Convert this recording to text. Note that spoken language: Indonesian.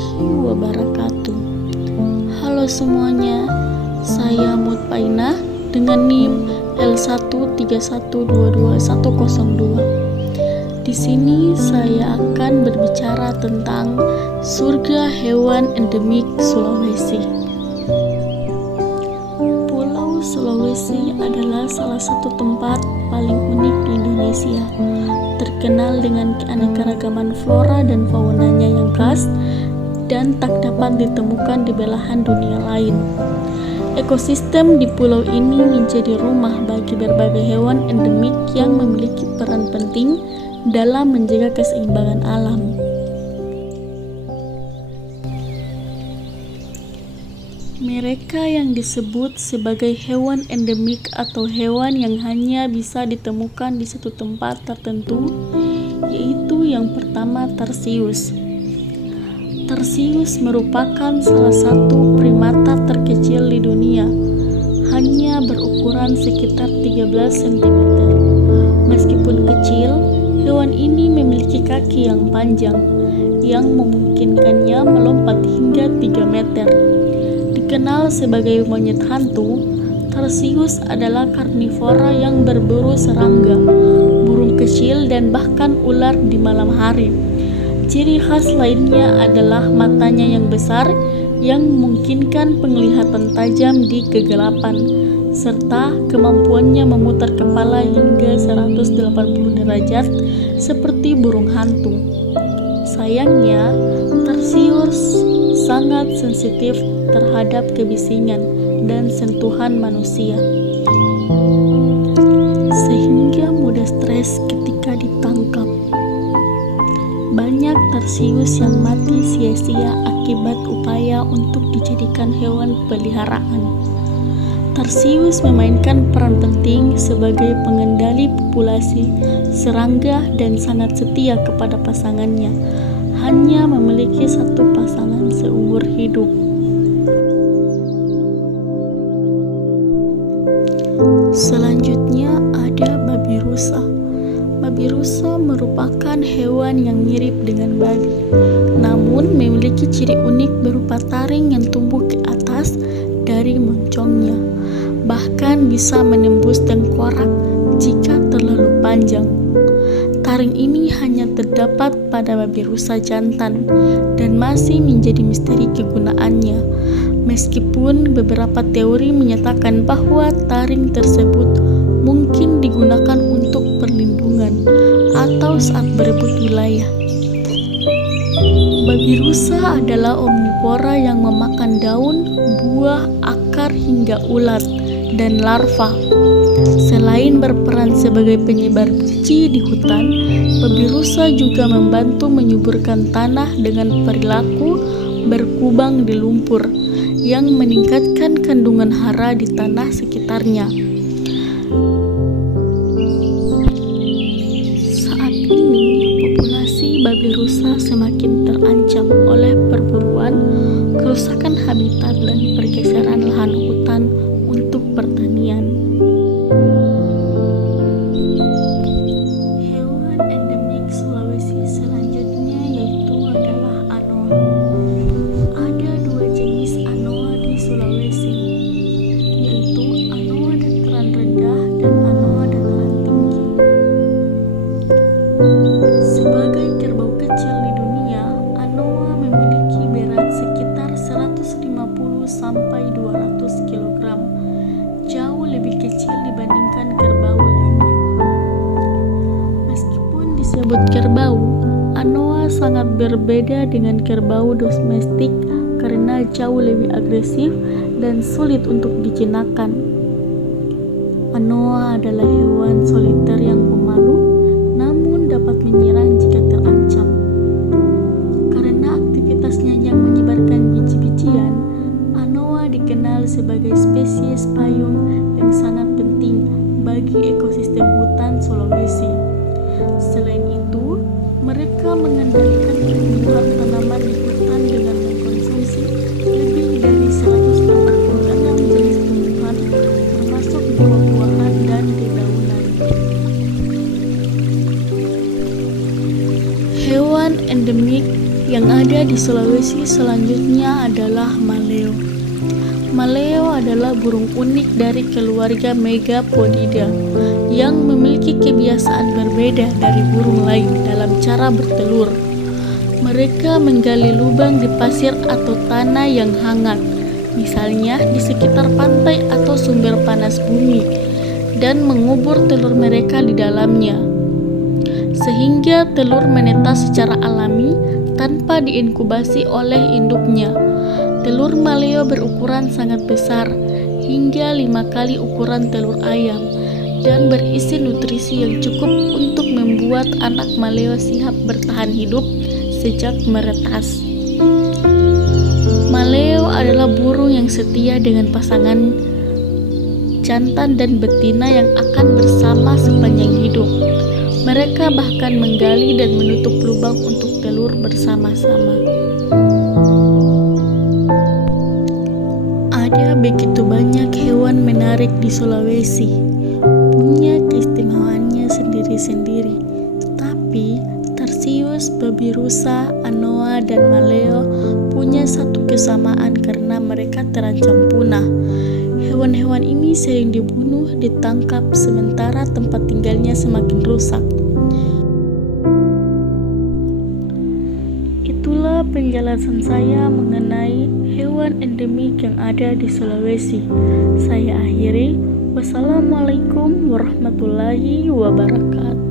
warahmatullahi wabarakatuh. Halo semuanya, saya Mutmainah dengan NIM L131222102. Di sini saya akan berbicara tentang surga hewan endemik Sulawesi. Pulau Sulawesi adalah salah satu tempat paling unik di Indonesia, terkenal dengan keanekaragaman flora dan faunanya yang khas dan tak dapat ditemukan di belahan dunia lain. Ekosistem di pulau ini menjadi rumah bagi berbagai hewan endemik yang memiliki peran penting dalam menjaga keseimbangan alam. Mereka yang disebut sebagai hewan endemik atau hewan yang hanya bisa ditemukan di satu tempat tertentu, yaitu yang pertama tarsius. Tarsius merupakan salah satu primata terkecil di dunia, hanya berukuran sekitar 13 cm. Meskipun kecil, hewan ini memiliki kaki yang panjang, yang memungkinkannya melompat hingga 3 meter. Dikenal sebagai monyet hantu, tarsius adalah karnivora yang berburu serangga, burung kecil, dan bahkan ular di malam hari. Ciri khas lainnya adalah matanya yang besar yang memungkinkan penglihatan tajam di kegelapan, serta kemampuannya memutar kepala hingga 180 derajat seperti burung hantu. Sayangnya, tarsius sangat sensitif terhadap kebisingan dan sentuhan manusia, sehingga mudah stres ketika ditangkap. Banyak tarsius yang mati sia-sia akibat upaya untuk dijadikan hewan peliharaan. Tarsius memainkan peran penting sebagai pengendali populasi serangga dan sangat setia kepada pasangannya, hanya memiliki satu pasangan seumur hidup. Selanjutnya ada babi rusa. Babi rusa merupakan hewan yang mirip dengan babi, namun memiliki ciri unik berupa taring yang tumbuh ke atas dari moncongnya, bahkan bisa menembus tengkorak jika terlalu panjang. Taring ini hanya terdapat pada babi rusa jantan dan masih menjadi misteri kegunaannya, meskipun beberapa teori menyatakan bahwa taring tersebut mungkin digunakan untuk perlindungan atau saat berebut wilayah. Babi rusa adalah omnivora yang memakan daun, buah, akar, hingga ulat dan larva. Selain berperan sebagai penyebar biji di hutan, babi rusa juga membantu menyuburkan tanah dengan perilaku berkubang di lumpur yang meningkatkan kandungan hara di tanah sekitarnya. Saat ini, populasi babi rusa semakin terancam oleh perburuan, kerusakan habitat, dan pergeseran lahan hutan untuk pertanian. Hewan endemik Sulawesi selanjutnya yaitu adalah anoa. Ada 2 jenis anoa di Sulawesi, yaitu anoa dataran rendah dan anoa dataran tinggi. Sebagai kerbau kecil di dunia, anoa memiliki berat sekitar 150 sampai 200 kg, jauh lebih kecil dibandingkan kerbau lainnya. Meskipun disebut kerbau, anoa sangat berbeda dengan kerbau domestik karena jauh lebih agresif dan sulit untuk dijinakkan. Anoa adalah hewan soliter yang pemalu, namun dapat menyerang jika terancam. Karena aktivitasnya yang menyebarkan biji-bijian, anoa dikenal sebagai spesies payung yang sangat penting bagi ekosistem hutan Sulawesi. Selain itu, mereka mengendalikan pertumbuhan tanaman di hutan dengan mengkonsumsi lebih dari 146 jenis tumbuhan, termasuk buah-buahan dan dedaunan. Hewan endemik yang ada di Sulawesi selanjutnya adalah maleo. Maleo adalah burung unik dari keluarga Megapodidae yang memiliki kebiasaan berbeda dari burung lain dalam cara bertelur. Mereka menggali lubang di pasir atau tanah yang hangat, misalnya di sekitar pantai atau sumber panas bumi, dan mengubur telur mereka di dalamnya, sehingga telur menetas secara alami tanpa diinkubasi oleh induknya. Telur maleo berukuran sangat besar, hingga 5 kali ukuran telur ayam, dan berisi nutrisi yang cukup untuk membuat anak maleo siap bertahan hidup sejak meretas. Maleo adalah burung yang setia dengan pasangan jantan dan betina yang akan bersama sepanjang hidup. Mereka bahkan menggali dan menutup lubang untuk telur bersama-sama. Ada begitu banyak hewan menarik di Sulawesi, punya keistimewaannya sendiri-sendiri. Tapi tarsius, babi rusa, anoa, dan maleo punya satu kesamaan karena mereka terancam punah. Hewan-hewan ini sering dibunuh, ditangkap, sementara tempat tinggalnya semakin rusak. Itulah penjelasan saya mengenai hewan endemik yang ada di Sulawesi. Saya akhiri. Wassalamualaikum warahmatullahi wabarakatuh.